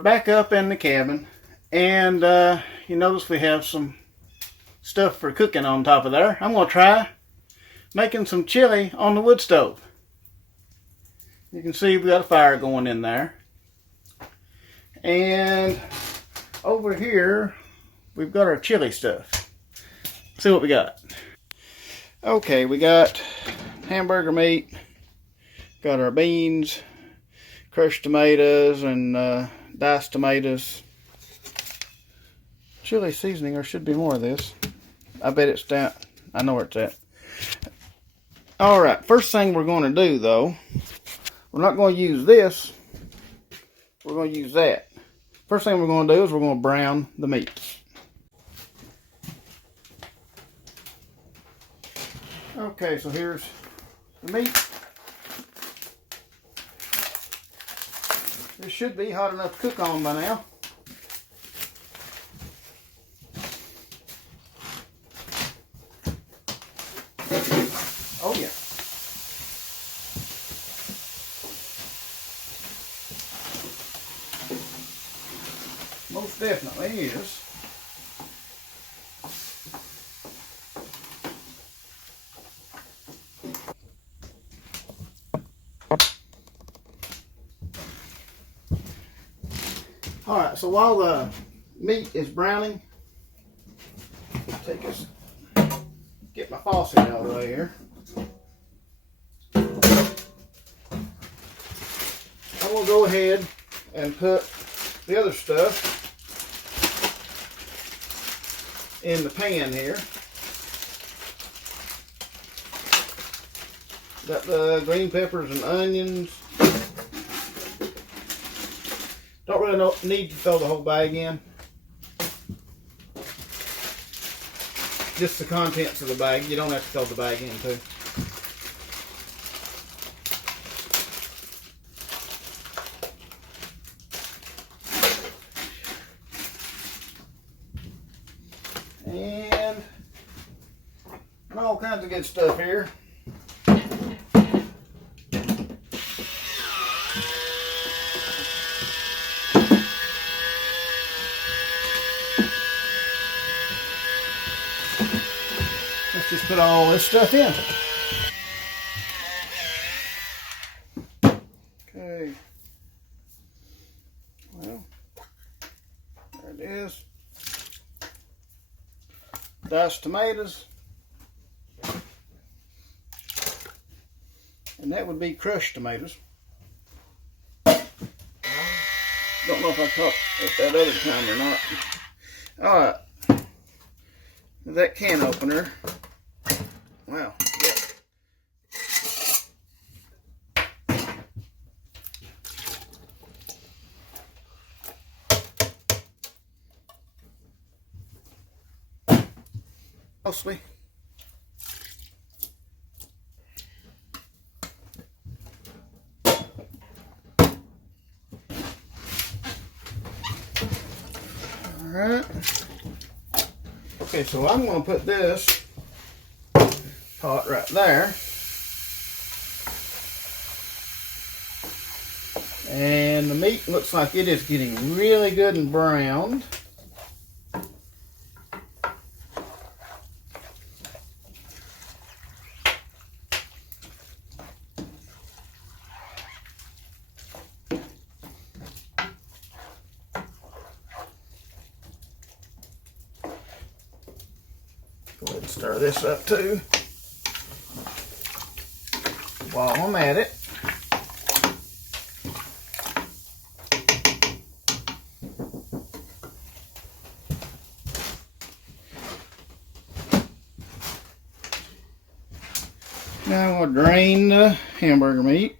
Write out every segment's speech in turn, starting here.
back up in the cabin, and you notice we have some stuff for cooking on top of there. I'm going to try making some chili on the wood stove. You can see we got a fire going in there. And over here, we've got our chili stuff. Let's see what we got. Okay, we got hamburger meat, got our beans, crushed tomatoes, and diced tomatoes. Chili seasoning, there should be more of this. I bet it's down. I know where it's at. Alright, first thing we're going to do though, we're not going to use this, we're going to use that. First thing we're going to do is we're going to brown the meat. Okay, so here's the meat. This should be hot enough to cook on by now. Oh yeah. Most definitely is. Alright, so while the meat is browning, get my faucet out of the way here. I'm going to go ahead and put the other stuff in the pan here. Got the green peppers and onions. Don't really need to throw the whole bag in. Just the contents of the bag. You don't have to throw the bag in too. And all kinds of good stuff here. Let's just put all this stuff in. Okay. Well, there it is. Diced tomatoes. And that would be crushed tomatoes. Don't know if I caught it that other time or not. Alright. That can opener. Wow. Yeah. Mostly. Alright. Okay, so I'm going to put this pot right there. And the meat looks like it is getting really good and browned. Go ahead and stir this up too while I'm at it. Now we'll drain the hamburger meat.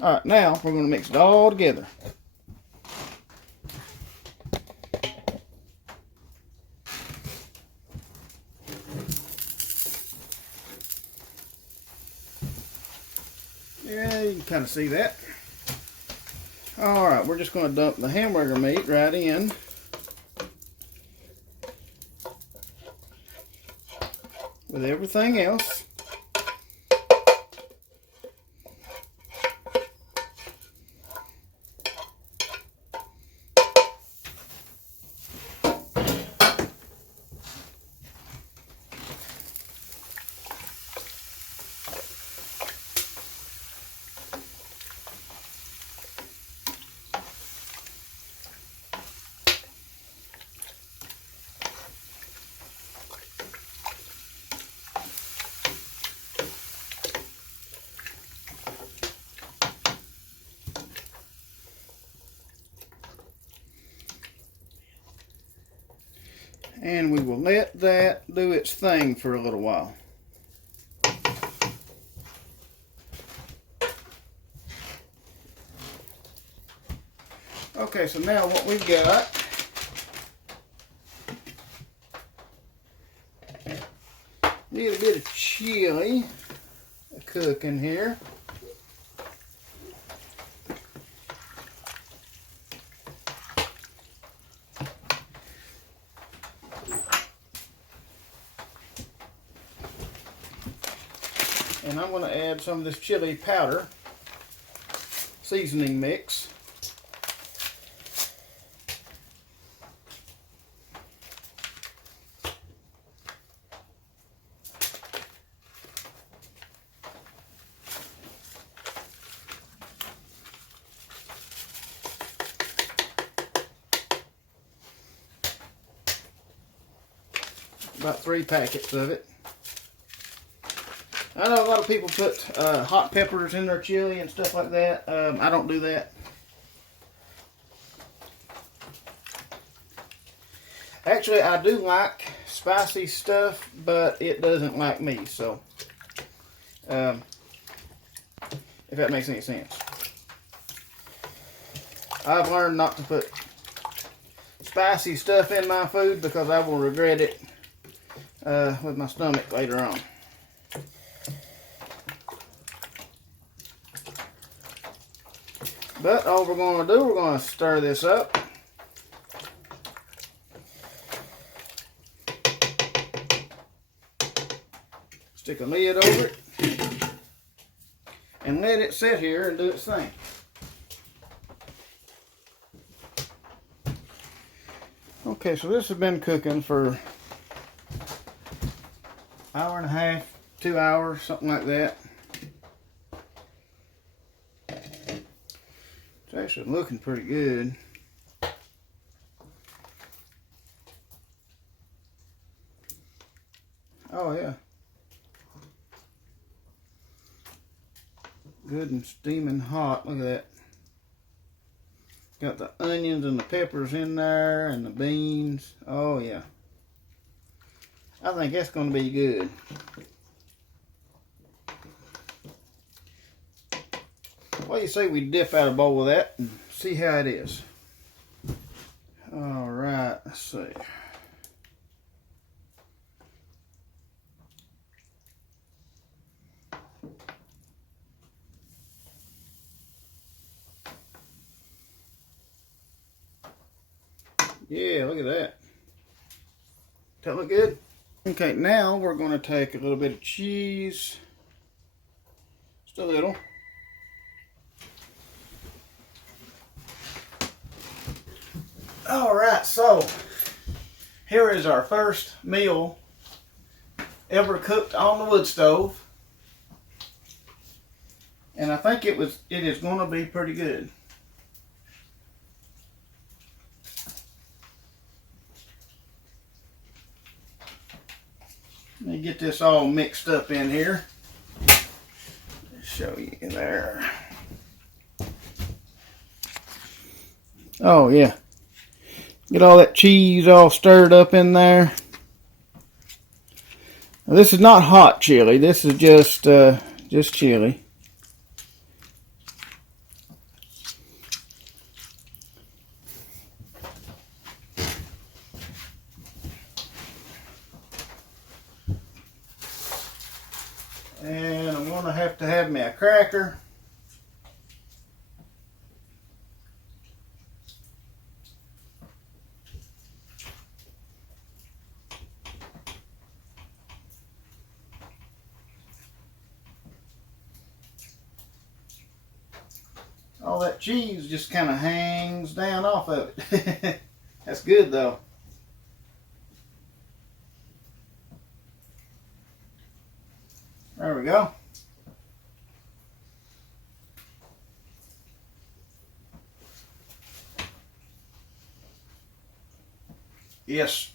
Alright, now we're going to mix it all together. Yeah, you can kind of see that. Alright, we're just going to dump the hamburger meat right in. With everything else. And we will let that do its thing for a little while. Okay, so now what we've got need a bit of chili cooking here. And I'm going to add some of this chili powder seasoning mix. About 3 packets of it. I know a lot of people put hot peppers in their chili and stuff like that. I don't do that. Actually, I do like spicy stuff, but it doesn't like me. So, if that makes any sense. I've learned not to put spicy stuff in my food because I will regret it with my stomach later on. But all we're going to do, we're going to stir this up. Stick a lid over it. And let it sit here and do its thing. Okay, so this has been cooking for an hour and a half, 2 hours, something like that. It's actually looking pretty good. Oh yeah. Good and steaming hot. Look at that. Got the onions and the peppers in there and the beans. Oh yeah. I think that's going to be good. What do you say we dip out a bowl of that and see how it is? All right, let's see. Yeah, look at that. Does that look good? Okay, now we're going to take a little bit of cheese. Just a little. Alright, so here is our first meal ever cooked on the wood stove. And I think it is going to be pretty good. Let me get this all mixed up in here. Show you there. Oh yeah. Get all that cheese all stirred up in there. Now, this is not hot chili. This is just chili. And I'm going to have me a cracker. All that cheese just kind of hangs down off of it. That's good though. There we go. Yes.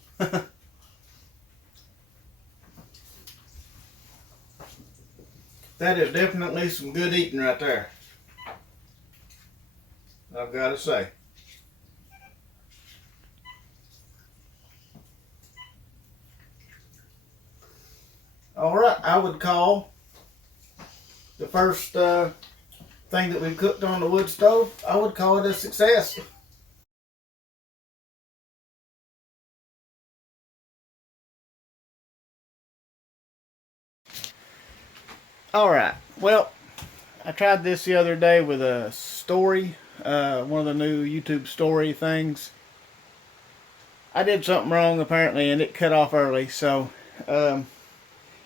That is definitely some good eating right there. I've got to say. Alright, I would call the first thing that we cooked on the wood stove, I would call it a success. Alright, well, I tried this the other day with a story, one of the new YouTube story things. I did something wrong apparently and it cut off early, so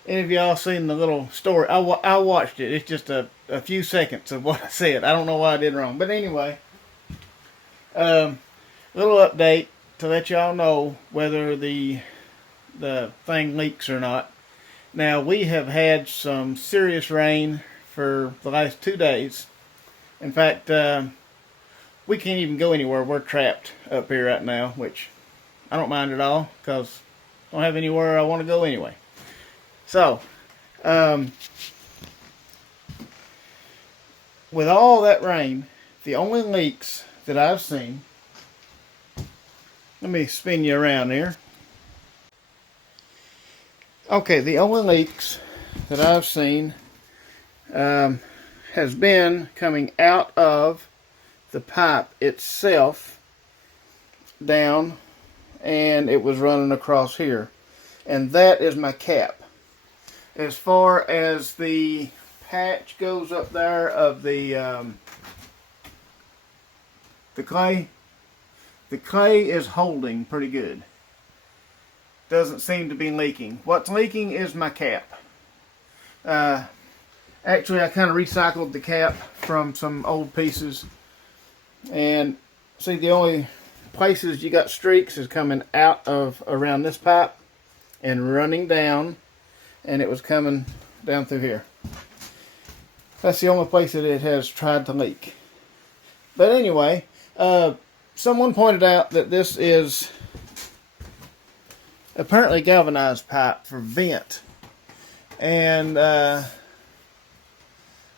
any of y'all seen the little story? I watched it. It's just a few seconds of what I said. I don't know why I did wrong. But anyway, little update to let y'all know whether the thing leaks or not. Now, we have had some serious rain for the last 2 days. In fact, we can't even go anywhere. We're trapped up here right now, which I don't mind at all because I don't have anywhere I want to go anyway. So, with all that rain, the only leaks that I've seen, let me spin you around here. Okay, the only leaks that I've seen has been coming out of the pipe itself down, and it was running across here. And that is my cap. As far as the patch goes up there of the clay is holding pretty good. Doesn't seem to be leaking. What's leaking is my cap. Actually, I kind of recycled the cap from some old pieces. And see, the only places you got streaks is coming out of around this pipe and running down. And it was coming down through here. That's the only place that it has tried to leak. But anyway, someone pointed out that this is apparently galvanized pipe for vent. And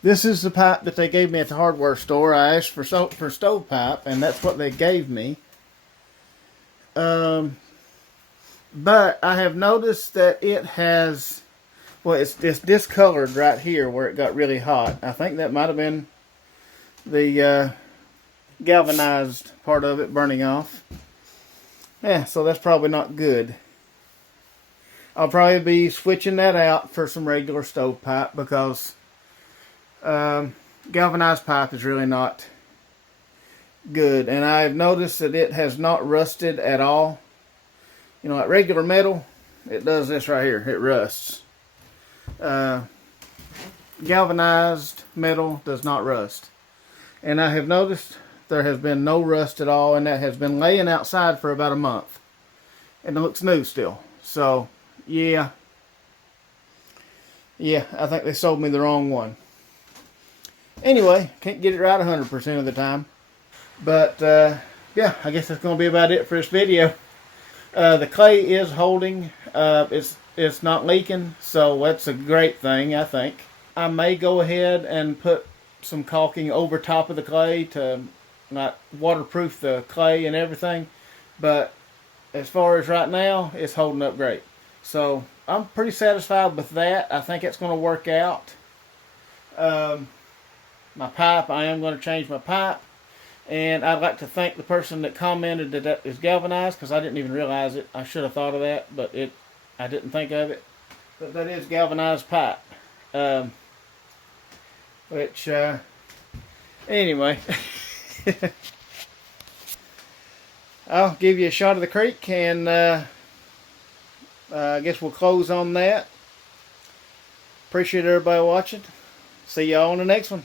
this is the pipe that they gave me at the hardware store. I asked for stovepipe, and that's what they gave me. But I have noticed that it has, well, it's discolored right here where it got really hot. I think that might have been the galvanized part of it burning off. Yeah, so that's probably not good. I'll probably be switching that out for some regular stovepipe because galvanized pipe is really not good. And I've noticed that it has not rusted at all. You know, like regular metal, it does this right here. It rusts. Galvanized metal does not rust. And I have noticed there has been no rust at all, and that has been laying outside for about a month. And it looks new still. So, yeah, I think they sold me the wrong one. Anyway, can't get it right 100% of the time. But, yeah, I guess that's going to be about it for this video. The clay is holding. It's not leaking, so that's a great thing, I think. I may go ahead and put some caulking over top of the clay to not waterproof the clay and everything. But as far as right now, it's holding up great. So I'm pretty satisfied with that. I think it's going to work out. My pipe, I am going to change my pipe. And I'd like to thank the person that commented that that is galvanized, because I didn't even realize it. I should have thought of that, but I didn't think of it. But that is galvanized pipe. Anyway. I'll give you a shot of the creek, and I guess we'll close on that. Appreciate everybody watching. See y'all on the next one.